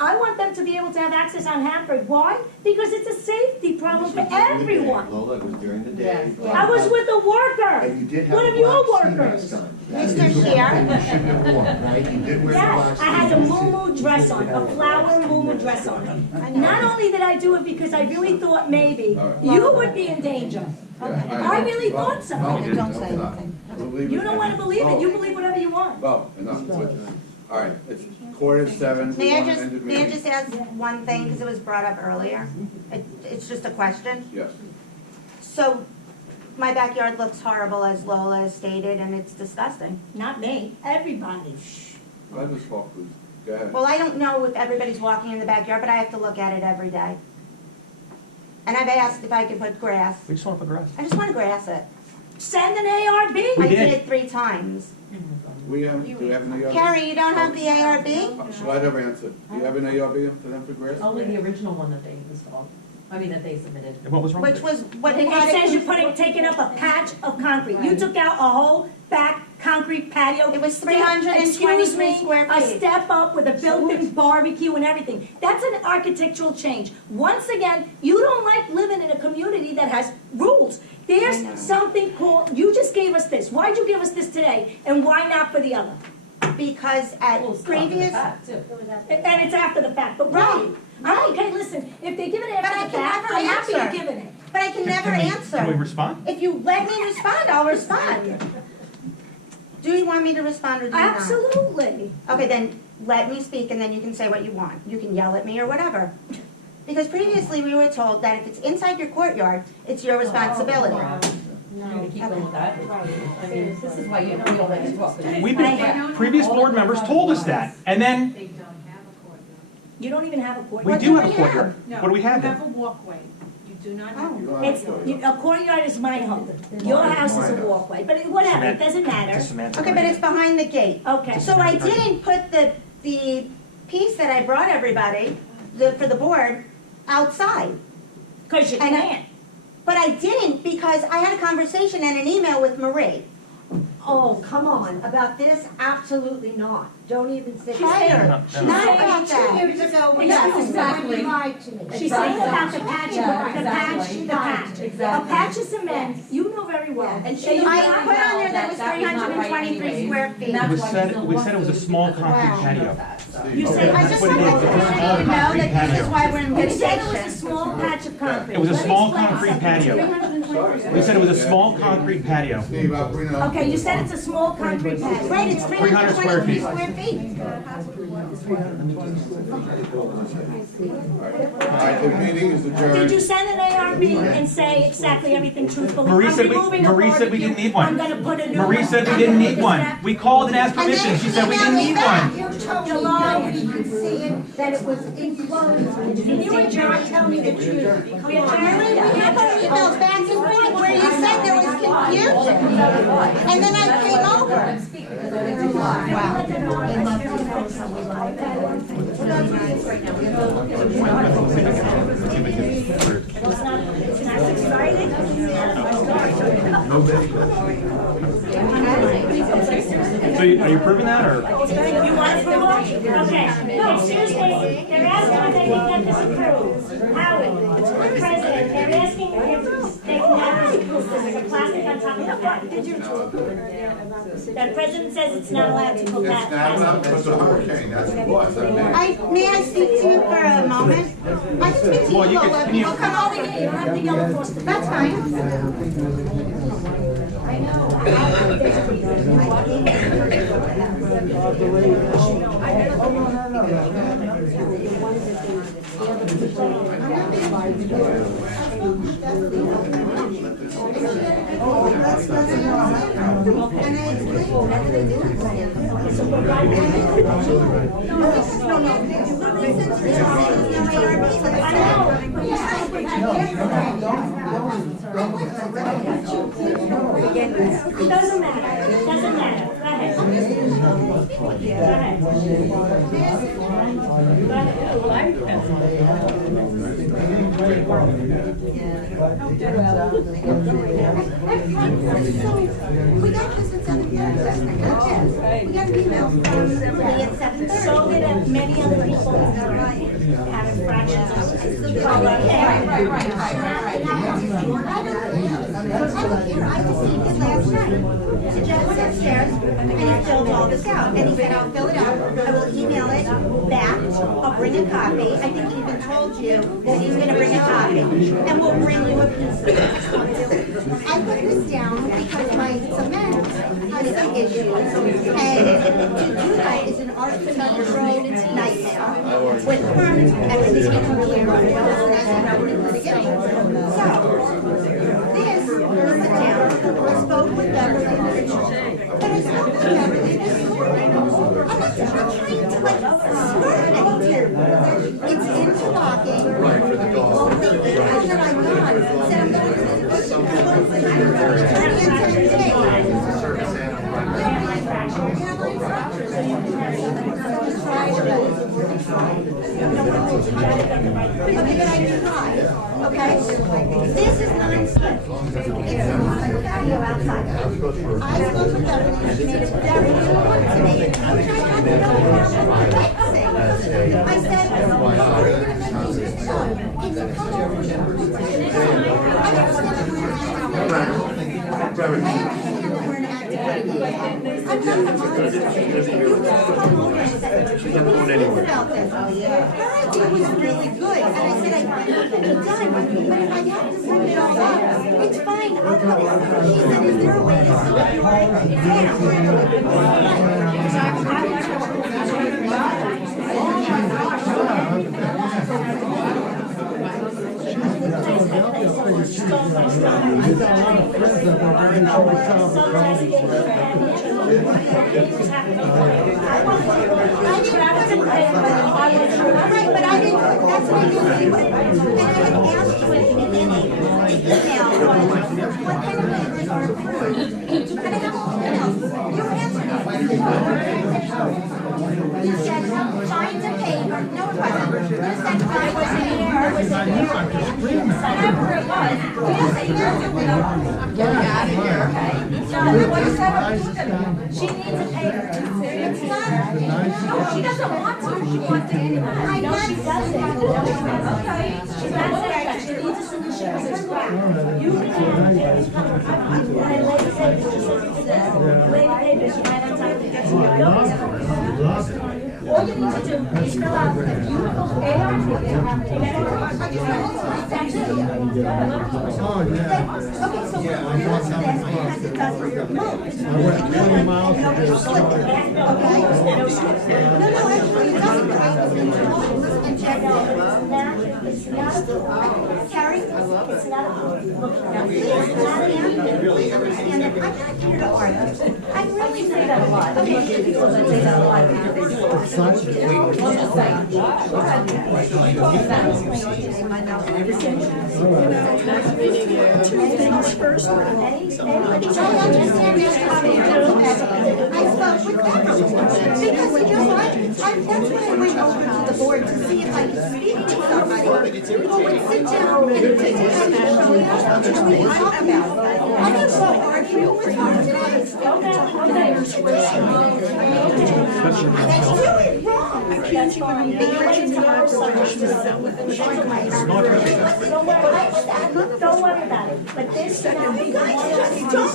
I want them to be able to have access unhampered. Why? Because it's a safety problem for everyone. Lola, it was during the day. I was with a worker. And you did have One a of your black ski workers. mask on. Mr. That is the one Shear? thing you shouldn't have worn, right? You did wear the black Yes, ski I had a mask. muumuu dress on, a flower muumuu dress on. Not only did I do it because I really thought maybe you would be in danger. I really thought so. Don't say anything. You don't want to believe it, you believe whatever you want. Well, enough. All right, it's 6:45. We May I want to just, end the may I meeting. just ask one thing, because it was brought up earlier? It's just a question. Yes. So, my backyard looks horrible, as Lola has stated, and it's disgusting. Not me, everybody. Let us talk, please. Go ahead. Well, I don't know if everybody's walking in the backyard, but I have to look at it every day. And I've asked if I could put grass. We just want to put grass. I just want to grass it. Send an ARB. We I did. did 3 times. Do we have any other? Carrie, you don't have the ARB? Let her answer. Do you have an ARB for them for grass? Only the original one that they installed, that they submitted. And what was wrong with Which it? was what It had says it. you're taking up a patch of concrete. You took out a whole back concrete patio. It was 323 Excuse me, square a feet. step up with a built-in barbecue and everything. That's an architectural change. Once again, you don't like living in a community that has rules. I know. There's something called, you just gave us this. Why'd you give us this today? And why not for the other? Because at previous, And it's after the fact, but Right. I'm okay, listen, if they give it But I after the can fact, never I'm happy answer. you're giving it. but I can never Can we answer. respond? If you let me respond, I'll respond. Do you want me to respond or do you not? Absolutely. Okay, then let me speak and then you can say what you want. You can yell at me or whatever. Because previously we were told that if it's inside your courtyard, it's your responsibility. To keep going with that. I mean, this is why you don't like to talk. We've been, previous board members told us that, and then They don't have a courtyard. You don't even have a we courtyard. do have a do we have? courtyard. What do we have You then? have a walkway. You do not have. Oh. You don't have It's, a courtyard. a courtyard is my home. Your house is a walkway, but whatever, it doesn't It's a matter. semantic Okay, but it's behind the gate. Okay. So I didn't put the piece that I brought everybody, for the board, outside. Because you And I- can't. But I didn't because I had a conversation and an email with Marie. Oh, come on, about this, absolutely not. Don't even say. Fire. No, She's no. saying about 2 years ago, when Yes, you exactly. lied to me. She's saying about the patch, Exactly. the patch. A patch of cement, you know very well. And That you I got- put on there that was That was not right 323 anyways. square And feet. that's We why said, she's we said it was a small concrete Wow. patio. You said, I just wanted to let you know that this is why we're in you said it was a litigation. small patch of concrete. It was a Let me small explain concrete something. patio. 323. We said it was a small concrete patio. Steve, I'll bring it up. Okay, you said it's a small concrete patio. Right, it's 300 square 323 feet. square feet. All right, the meeting is adjourned. Did you send an ARB and say exactly everything truthfully? Marie I'm said we- removing a Marie said we barbecue. didn't need one. I'm gonna put a new. Marie said we didn't need one. We called and asked permission. She said we didn't need one. You told me that you could see it, that it was enclosed. And you would not tell me the truth. We adjourned. We have our emails back and forth where you said there was confusion. And then I came over. It's not exciting. So are you proving that, or? You want approval? Okay. No, seriously, they're asking if they can get this approved. Howie, the president, they're asking if they can have this approved, because there's a plastic on top of the pot. That president says it's not allowed to put It's that not enough plastic. because of hurricane, that's what, May I speak to you for a moment? I can speak to Well, you, you Lola. can- you- We'll come over here. You don't have to yell across the. That's fine. It doesn't matter, it doesn't matter. Go ahead. Go ahead. Go ahead. We got this at 7:30. We got emails from somebody at 7:30. So did many other people have infractions. I received it last night. So Jeff went upstairs and he filled all this out. And he said, I'll fill it out, I will email it back, I'll bring a copy. I think he even told you that he's gonna bring a copy. And we'll bring you a piece of it. I put this down because my cement has some issues. And to do that is an architectural nightmare with permits, everything is really wrong. So, this, sit down, I spoke with Beverly and Richard. And I spoke with Beverly this morning. I'm not trying to like skirt anything. It's interlocking. Right, for the dog. Well, the email that I got said I'm going to do this. I'm going to 10 days. Okay? This is non-slip. It's a patio outside. I spoke with Beverly, she made it very important to me, which I had no problem fixing. I said, how are you gonna make this look? It's a color. I understand we're in active litigation. I'm not the monster. You guys come over and said, she's not going anywhere about this. Her idea was really good, and I said, I think it can be done, but if I have to bring it all up, it's fine, I'll come over. She said, is there a way to stop your Right, but I didn't, that's what I didn't do. And I had asked you at the beginning, the email was, what kind of waivers are approved? And I have all emails. You answered it. You said, find a waiver. No, it wasn't. You said, find a waiver. She needs a paper. It's not, no, she doesn't want to, she wants to anyway. No, she doesn't. Okay. She's not saying that, she needs a solution for this problem. You can have it. Lady papers, she might not have to get to your notes. All you need to do is fill out the beautiful AR. That's it. Oh, yeah. Okay, so we're doing this because it does for your vote. I went 20 miles to get started. Okay? No, actually, it doesn't. I was in trouble. Listen, check it. It's not a book. Carrie? It's not a book. It's not an and I'm not here to argue. I really say that a lot. Okay. Two things first. I understand you're having to do that. I spoke with Beverly, because you know what? That's when I went over to the board to see if I could speak to somebody who would sit down and take a and we talk about it. I'm not going to argue with her today. That's really wrong. Can't even imagine the operation of that with Don't worry about it, but this second week, just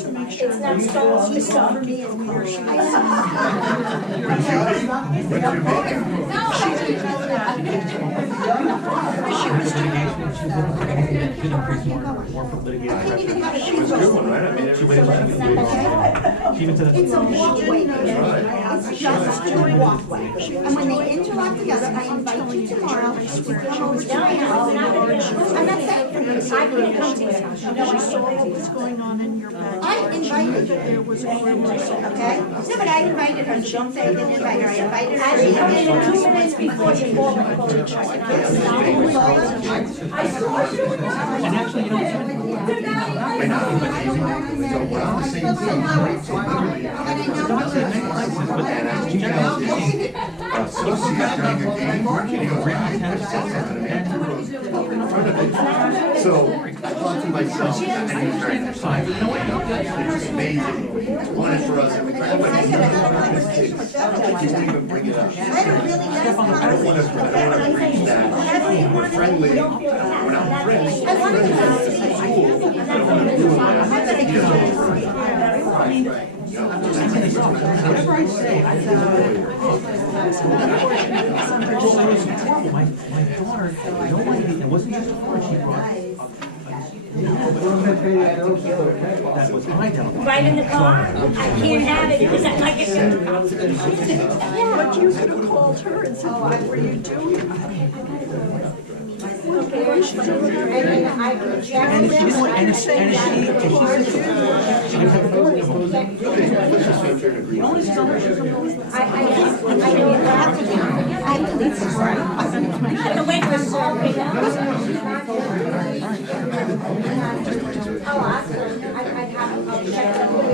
to make sure it's not supposed to stop me. More for litigated pressure. She was a good one, right? I mean, she went into she even said It's a walkway. It's just a walkway. And when they interlock together, I invite you tomorrow to come over to my house. I'm not saying for you. I can't come to your house. You know, I She saw what was going on in your backyard. I invited That there was a friend or something. Okay? No, but I invited her, so don't say I didn't invite her. I invited her. I should come in 2 minutes before you fall and pull the trigger. I saw you. And actually, you know, So I thought to myself, and he was very fine. You know what? It's amazing. One is for us, and we grab it. I don't even bring it up. I don't want to preach that. We're friendly. We're not friends. I wanted to come see you. Whatever I say, my daughter, nobody, it wasn't just her, she brought that was my delivery. Right in the car? I can't have it because I like it. but you could have called her and said, what were you doing? Okay, And she didn't want, and she said, she didn't have authority. You have to wait for small pickup. I'll ask them. I'd have them check them.